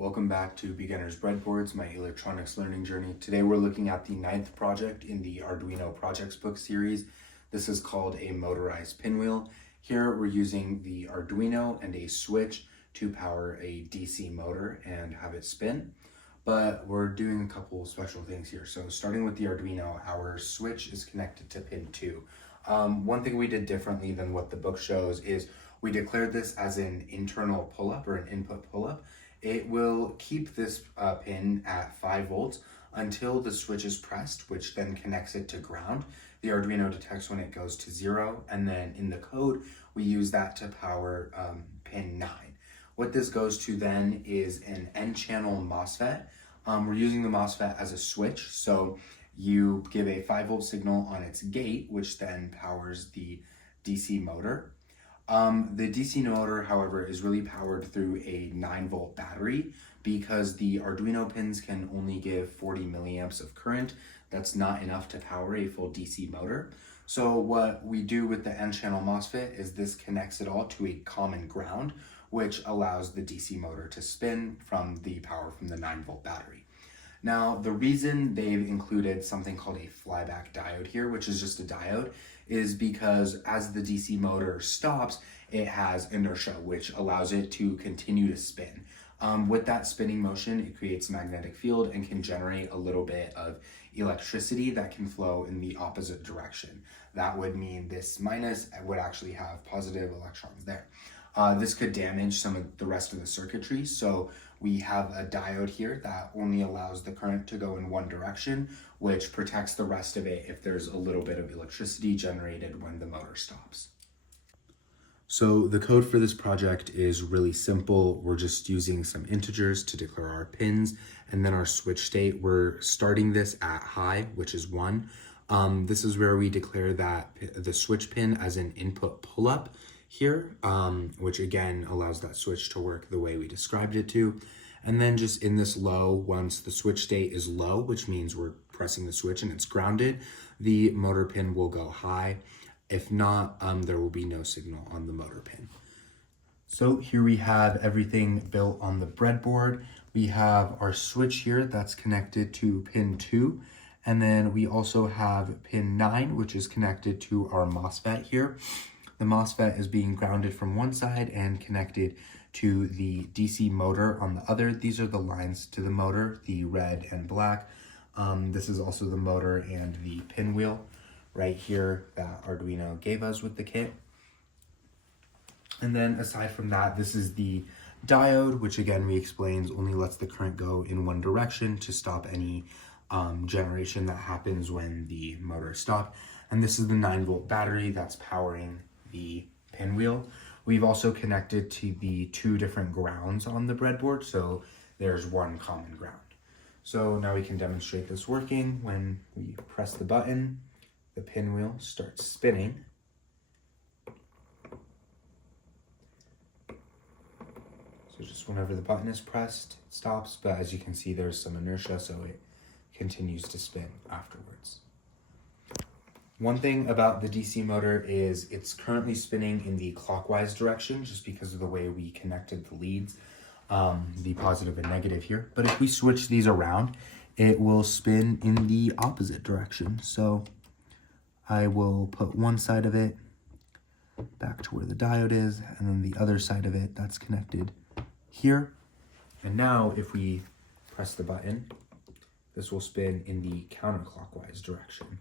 Welcome back to Beginner's Breadboards, my electronics learning journey. Today we're looking at the 9th project in the Arduino projects book series. This is called a motorized pinwheel. Here we're using the Arduino and a switch to power a DC motor and have it spin. But we're doing a couple special things here. So starting with the Arduino, our switch is connected to pin 2. One thing we did differently than what the book shows is we declared this as an internal pull-up or an input pull-up. It will keep this pin at 5 volts until the switch is pressed, which then connects it to ground. The Arduino detects when it goes to 0, and then in the code, we use that to power pin 9. What this goes to then is an N-channel MOSFET. We're using the MOSFET as a switch, so you give a 5 volt signal on its gate, which then powers the DC motor. The DC motor, however, is really powered through a 9 volt battery because the Arduino pins can only give 40 milliamps of current. That's not enough to power a full DC motor. So what we do with the N-channel MOSFET is this connects it all to a common ground, which allows the DC motor to spin from the power from the 9 volt battery. Now, the reason they've included something called a flyback diode here, which is just a diode, is because as the DC motor stops, it has inertia, which allows it to continue to spin. With that spinning motion, it creates a magnetic field and can generate a little bit of electricity that can flow in the opposite direction. That would mean this minus would actually have positive electrons there. This could damage some of the rest of the circuitry, so we have a diode here that only allows the current to go in one direction, which protects the rest of it if there's a little bit of electricity generated when the motor stops. So the code for this project is really simple. We're just using some integers to declare our pins, and then our switch state, we're starting this at high, which is 1. This is where we declare that the switch pin as an input pull-up here, which again allows that switch to work the way we described it to. And then just in this low, once the switch state is low, which means we're pressing the switch and it's grounded, the motor pin will go high. If not, there will be no signal on the motor pin. So here we have everything built on the breadboard. We have our switch here that's connected to pin 2. And then we also have pin 9, which is connected to our MOSFET here. The MOSFET is being grounded from one side and connected to the DC motor on the other. These are the lines to the motor, the red and black. This is also the motor and the pinwheel right here that Arduino gave us with the kit. And then aside from that, this is the diode, which again we explained only lets the current go in one direction to stop any generation that happens when the motor stopped. And this is the 9 volt battery that's powering the pinwheel. We've also connected to the 2 different grounds on the breadboard, so there's one common ground. So now we can demonstrate this working. When we press the button, the pinwheel starts spinning. So just whenever the button is pressed, it stops, but as you can see, there's some inertia, so it continues to spin afterwards. One thing about the DC motor is it's currently spinning in the clockwise direction just because of the way we connected the leads, the positive and negative here. But if we switch these around, it will spin in the opposite direction. So I will put one side of it back to where the diode is, and then the other side of it that's connected here. And now if we press the button, this will spin in the counterclockwise direction.